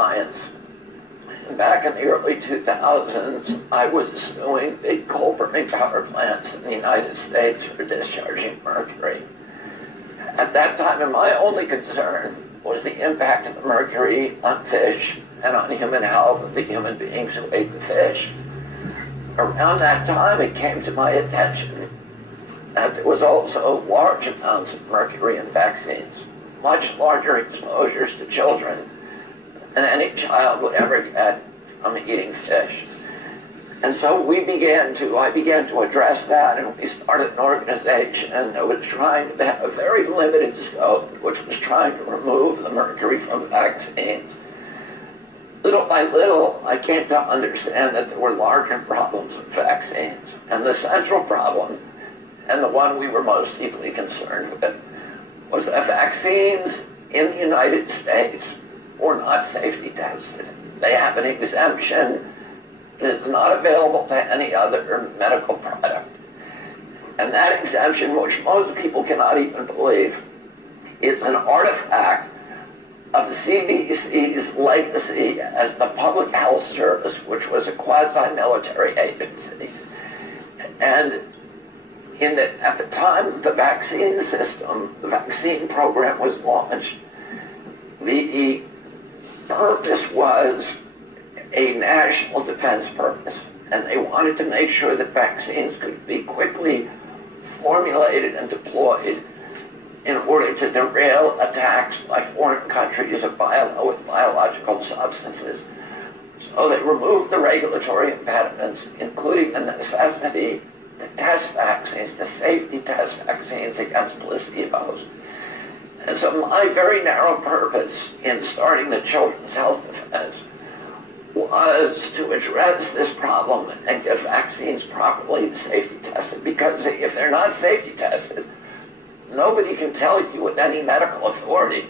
science. And back in the early 2000s, I was suing big coal-burning power plants in the United States for discharging mercury. At that time, my only concern was the impact of the mercury on fish and on human health of the human beings who ate the fish. Around that time, it came to my attention that there was also large amounts of mercury in vaccines, much larger exposures to children than any child would ever get from eating fish. And so I began to address that, and we started an organization that was trying to have a very limited scope, which was trying to remove the mercury from vaccines. Little by little, I came to understand that there were larger problems with vaccines. And the central problem, and the one we were most deeply concerned with, was that vaccines in the United States were not safety tested. They have an exemption. It is not available to any other medical product. And that exemption, which most people cannot even believe, is an artifact of the CDC's legacy as the Public Health Service, which was a quasi-military agency. And at the time the vaccine system, the vaccine program was launched, the purpose was a national defense purpose. And they wanted to make sure that vaccines could be quickly formulated and deployed in order to derail attacks by foreign countries with biological substances. So they removed the regulatory impediments, including the necessity to test vaccines, to safety test vaccines against placebos. And so my very narrow purpose in starting the Children's Health Defense was to address this problem and get vaccines properly safety tested, because if they're not safety tested, nobody can tell you with any medical authority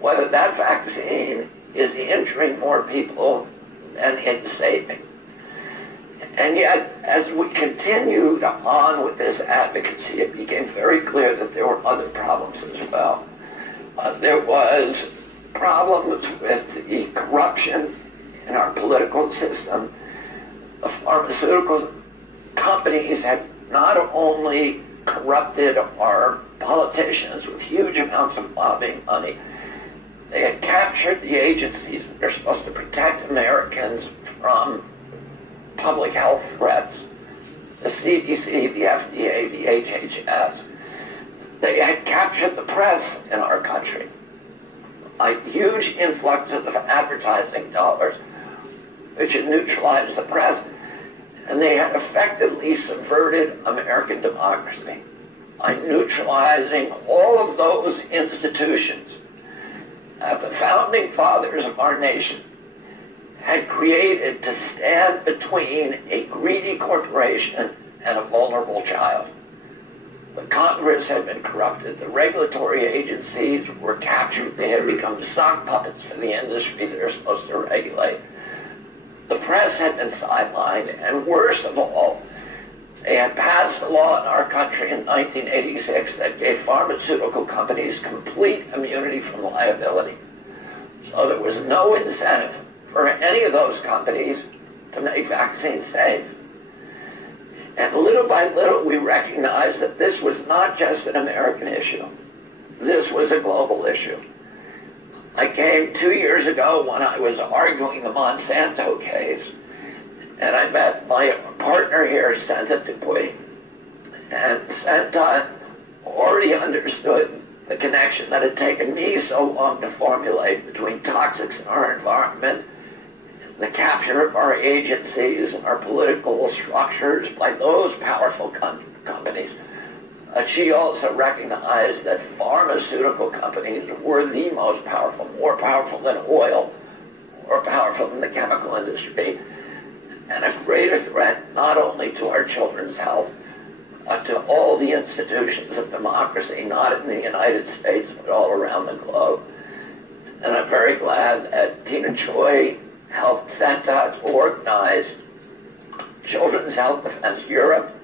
whether that vaccine is injuring more people than it's saving. And yet, as we continued on with this advocacy, it became very clear that there were other problems as well. There was problems with the corruption in our political system. The pharmaceutical companies had not only corrupted our politicians with huge amounts of lobbying money, they had captured the agencies that are supposed to protect Americans from public health threats, the CDC, the FDA, the HHS. They had captured the press in our country. A huge influx of advertising dollars, which had neutralized the press, and they had effectively subverted American democracy by neutralizing all of those institutions that the founding fathers of our nation had created to stand between a greedy corporation and a vulnerable child. The Congress had been corrupted. The regulatory agencies were captured. They had become sock puppets for the industry they were supposed to regulate. The press had been sidelined, and worst of all, they had passed a law in our country in 1986 that gave pharmaceutical companies complete immunity from liability. So there was no incentive for any of those companies to make vaccines safe. And little by little, we recognized that this was not just an American issue. This was a global issue. I came 2 years ago when I was arguing the Monsanto case, and I met my partner here, Santa Dupuy. And Santa already understood the connection that had taken me so long to formulate between toxics in our environment, the capture of our agencies and our political structures by those powerful companies. She also recognized that pharmaceutical companies were the most powerful, more powerful than oil, more powerful than the chemical industry, and a greater threat not only to our children's health, but to all the institutions of democracy, not in the United States, but all around the globe. And I'm very glad that Tina Choi helped Santa to organize Children's Health Defense Europe.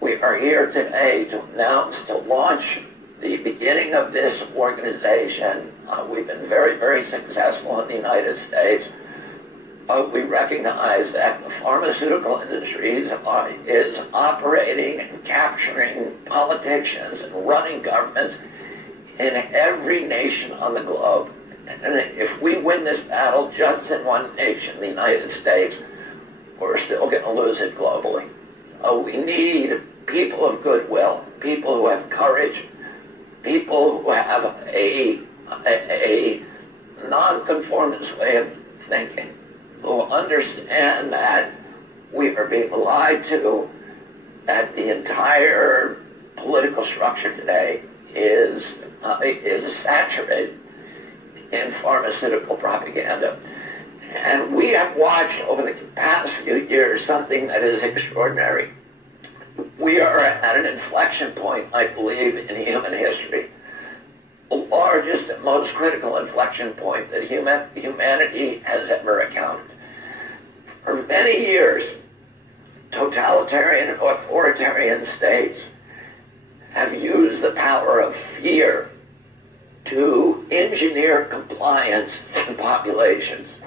We are here today to announce, to launch the beginning of this organization. We've been very, very successful in the United States. We recognize that the pharmaceutical industry is operating and capturing politicians and running governments in every nation on the globe. And if we win this battle just in one nation, the United States, we're still going to lose it globally. We need people of goodwill, people who have courage, people who have a non-conformist way of thinking, who understand that we are being lied to, that the entire political structure today is saturated in pharmaceutical propaganda. And we have watched over the past few years something that is extraordinary. We are at an inflection point, I believe, in human history. The largest and most critical inflection point that humanity has ever encountered. For many years, totalitarian and authoritarian states have used the power of fear to engineer compliance in populations.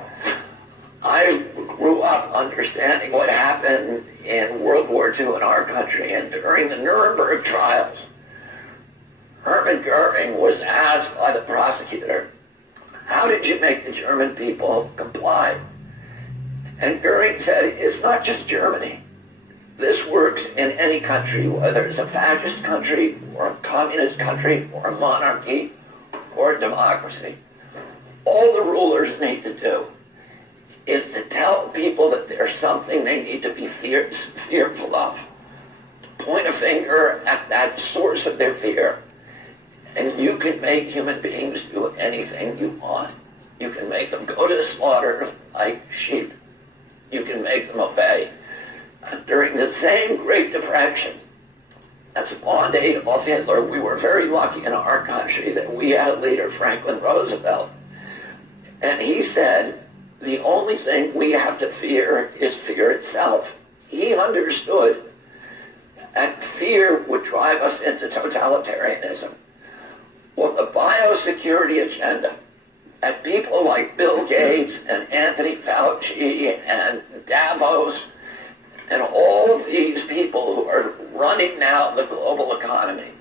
I grew up understanding what happened in World War II in our country, and during the Nuremberg trials, Hermann Goering was asked by the prosecutor, how did you make the German people comply? And Goering said, it's not just Germany. This works in any country, whether it's a fascist country, or a communist country, or a monarchy, or a democracy. All the rulers need to do is to tell people that there's something they need to be fearful of. Point a finger at that source of their fear, and you can make human beings do anything you want. You can make them go to slaughter like sheep. You can make them obey. During the same Great Depression that spawned Adolf Hitler, we were very lucky in our country that we had a leader, Franklin Roosevelt. And he said, the only thing we have to fear is fear itself. He understood that fear would drive us into totalitarianism. Well, the biosecurity agenda that people like Bill Gates and Anthony Fauci and Davos and all of these people who are running now the global economy,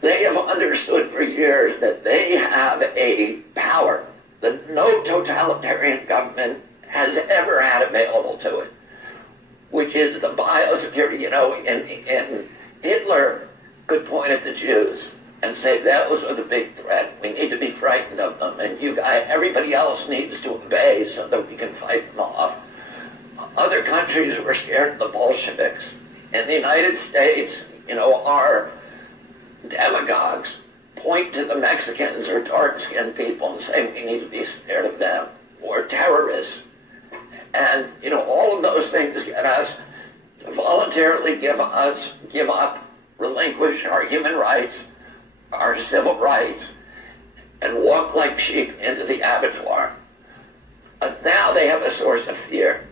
they have understood for years that they have a power that no totalitarian government has ever had available to it, which is the biosecurity. You know, in Hitler could point at the Jews and say, those are the big threat. We need to be frightened of them, and everybody else needs to obey so that we can fight them off. Other countries were scared of the Bolsheviks. In the United States, our demagogues point to the Mexicans or dark-skinned people and say we need to be scared of them, or terrorists. And, all of those things get us to voluntarily give up, relinquish our human rights, our civil rights, and walk like sheep into the abattoir. But now they have a source of fear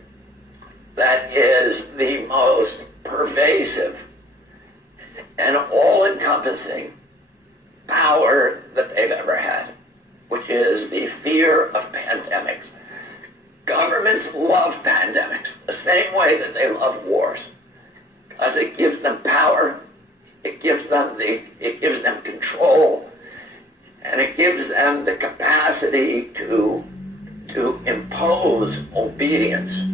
that is the most pervasive and all-encompassing power that they've ever had, which is the fear of pandemics. Governments love pandemics the same way that they love wars, because it gives them power, it gives them control, and it gives them the capacity to impose obedience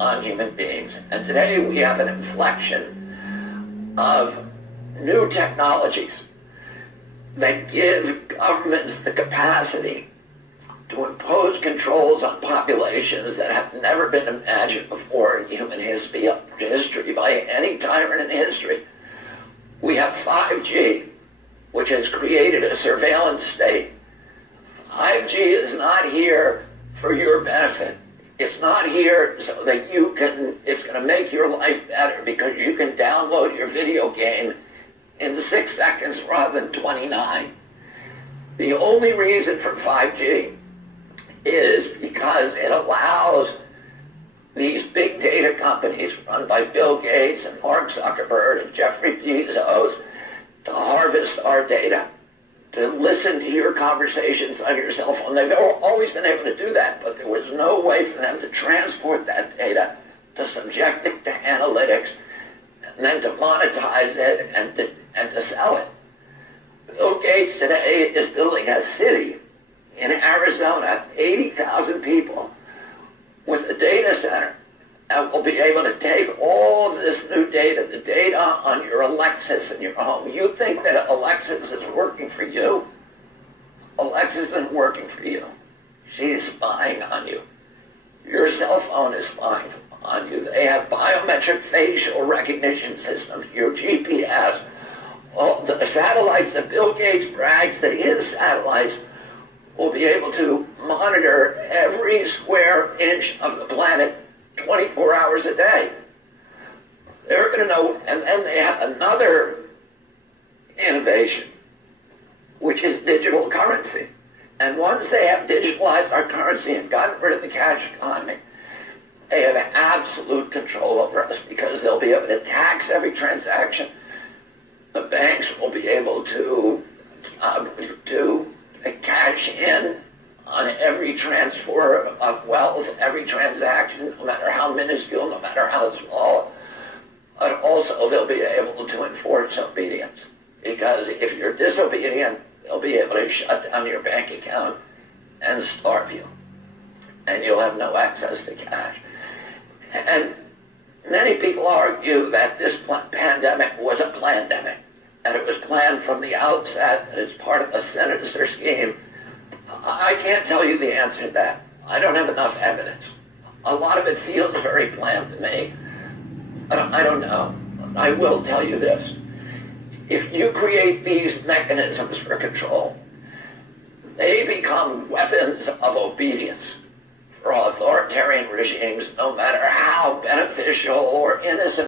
on human beings. And today we have an inflection of new technologies that give governments the capacity to impose controls on populations that have never been imagined before in human history by any tyrant in history. We have 5G, which has created a surveillance state. 5G is not here for your benefit. It's not here so that it's going to make your life better because you can download your video game in 6 seconds rather than 29. The only reason for 5G is because it allows these big data companies run by Bill Gates and Mark Zuckerberg and Jeffrey Bezos to harvest our data, to listen to your conversations on your cell phone. They've always been able to do that, but there was no way for them to transport that data, to subject it to analytics, and then to monetize it and to sell it. Bill Gates today is building a city in Arizona, 80,000 people, with a data center, and will be able to take all of this new data, the data on your Alexis in your home. You think that Alexis is working for you? Alexis isn't working for you. She's spying on you. Your cell phone is spying on you. They have biometric facial recognition systems, your GPS, all the satellites that Bill Gates brags that his satellites will be able to monitor every square inch of the planet 24 hours a day. They're going to know, and then they have another innovation, which is digital currency. And once they have digitalized our currency and gotten rid of the cash economy, they have absolute control over us, because they'll be able to tax every transaction. The banks will be able to cash in on every transfer of wealth, every transaction, no matter how minuscule, no matter how small. But also they'll be able to enforce obedience, because if you're disobedient, they'll be able to shut down your bank account and starve you, and you'll have no access to cash. And many people argue that this pandemic was a plandemic, and it was planned from the outset, and it's part of a sinister scheme. I can't tell you the answer to that. I don't have enough evidence. A lot of it feels very planned to me. I don't know. I will tell you this. If you create these mechanisms for control, they become weapons of obedience for authoritarian regimes, no matter how beneficial or innocent